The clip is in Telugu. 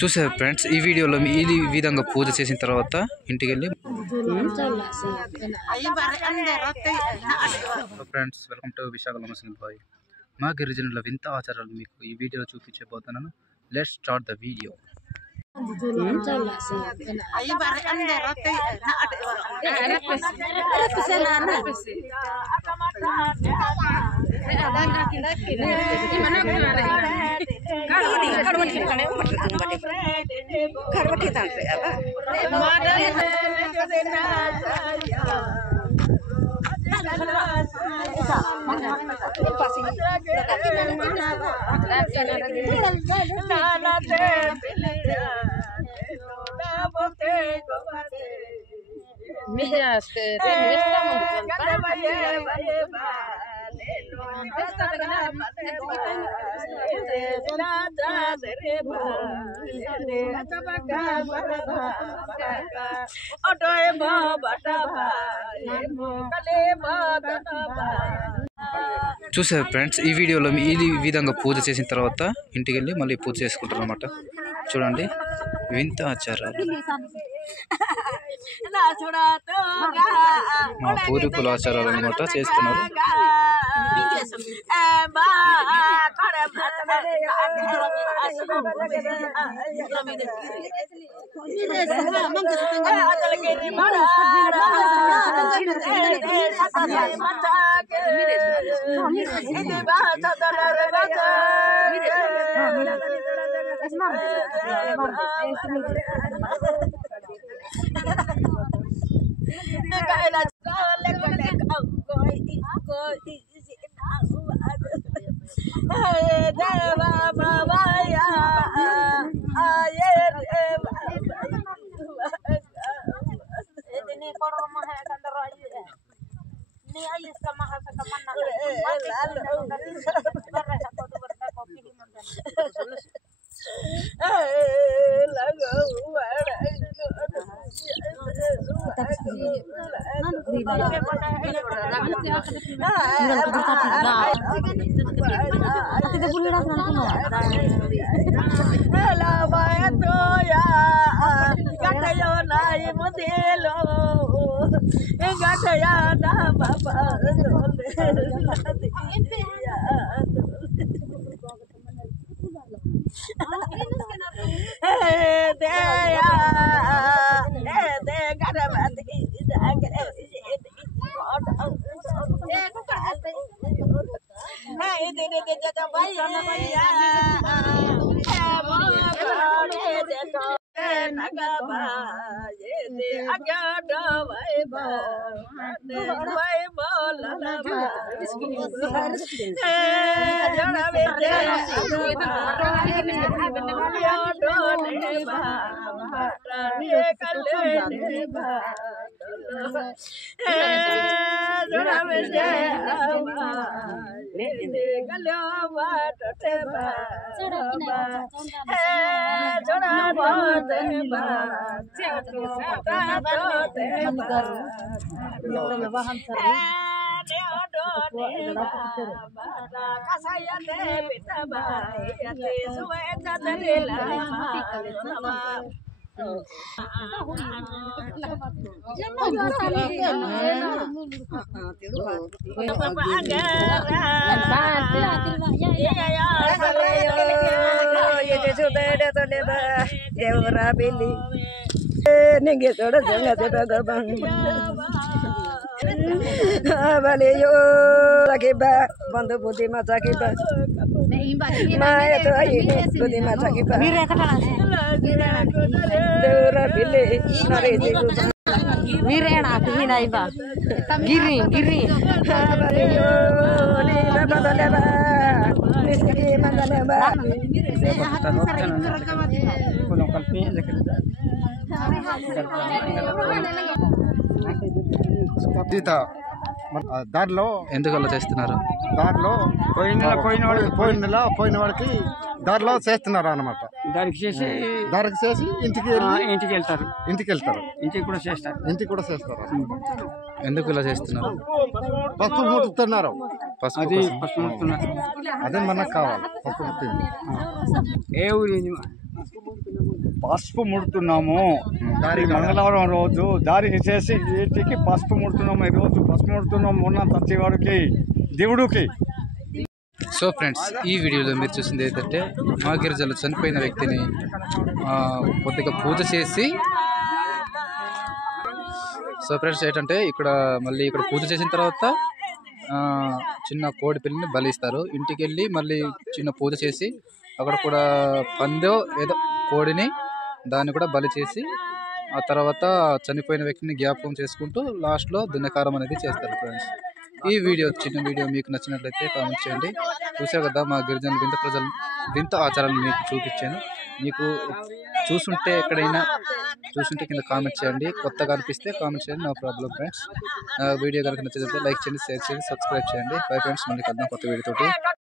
చూసారు ఫ్రెండ్స్, ఈ వీడియోలో ఈ విధంగా పూజ చేసిన తర్వాత ఇంటికి వెళ్ళి friends, welcome to Visakha Muslim boy. మా గిరిజనుల వింత ఆచారాలు మీకు ఈ వీడియోలో చూపించబోతున్నాను. Let's start the video. చూసారు ఫ్రెండ్స్, ఈ వీడియోలో ఈ విధంగా పూజ చేసిన తర్వాత ఇంటికి వెళ్ళి మళ్ళీ పూజ చేసుకుంటారు అన్నమాట. చూడండి, వింత ఆచారాలు మా పూర్వీకుల ఆచారాలు అన్నమాట చేస్తున్నారు. बंधु बुद्धि माचा की माया तो आई बुद्धि माचा की देवरा बिल्ले नारे देखो वीरेना कहीं नहीं बा गिरी गिरी यो ने बदले बा निस्की मंदले बा कोनो कल्पे लेकिन దారిలో ఎందుకు అలా చేస్తున్నారు? దారిలో పోయిన వాడికి దారిలో చేస్తున్నారు అన్నమాట. దానికి చేసి ఇంటికి వెళ్తారు. ఇంటికి కూడా చేస్తారు. ఎందుకు ఇలా చేస్తున్నారు? పసుపు ముట్టుతున్నారు. పసుపు అది కోసం. పసుపు ముడుతున్నారు. అదే మనకు కావాలి పసుపు పుట్టింది. ఏ ఊరి పసుపు ముడుతున్నాము. దారి మంగళవారం రోజు దారి చేసి ఇంటికి పసుపు ముడుతున్నాము. ఈ రోజు పసుపు ముడుతున్నాము. మొన్న తచ్చివాడికి దేవుడికి. సో ఫ్రెండ్స్, ఈ వీడియోలో మీరు చూసింది ఏంటంటే మా గిరిజనులు చనిపోయిన వ్యక్తిని కొద్దిగా పూజ చేసి, సో ఫ్రెండ్స్ ఏంటంటే ఇక్కడ మళ్ళీ ఇక్కడ పూజ చేసిన తర్వాత చిన్న కోడి పిల్లిని బలిస్తారు. ఇంటికి వెళ్ళి మళ్ళీ చిన్న పూజ చేసి అక్కడ కూడా పందో ఏదో కోడిని దాన్ని కూడా బలి చేసి ఆ తర్వాత చనిపోయిన వ్యక్తిని జ్ఞాపకం చేసుకుంటూ లాస్ట్లో దున్నకారం అనేది చేస్తారు ఫ్రెండ్స్. ఈ వీడియో చిన్న వీడియో మీకు నచ్చినట్లయితే కామెంట్ చేయండి. చూసారు కదా మా గిరిజనుల వింత ఆచారాలు మీకు చూపించాను. మీకు చూసుంటే ఎక్కడైనా చూసుంటే కింద కామెంట్ చేయండి. కొత్తగా అనిపిస్తే కామెంట్ చేయండి, నో ప్రాబ్లం ఫ్రెండ్స్. వీడియో కనుక నచ్చితే లైక్ చేయండి, షేర్ చేయండి, సబ్స్క్రైబ్ చేయండి. బై ఫ్రెండ్స్, మళ్ళీ కలుద్దాం కొత్త వీడియోతోటి.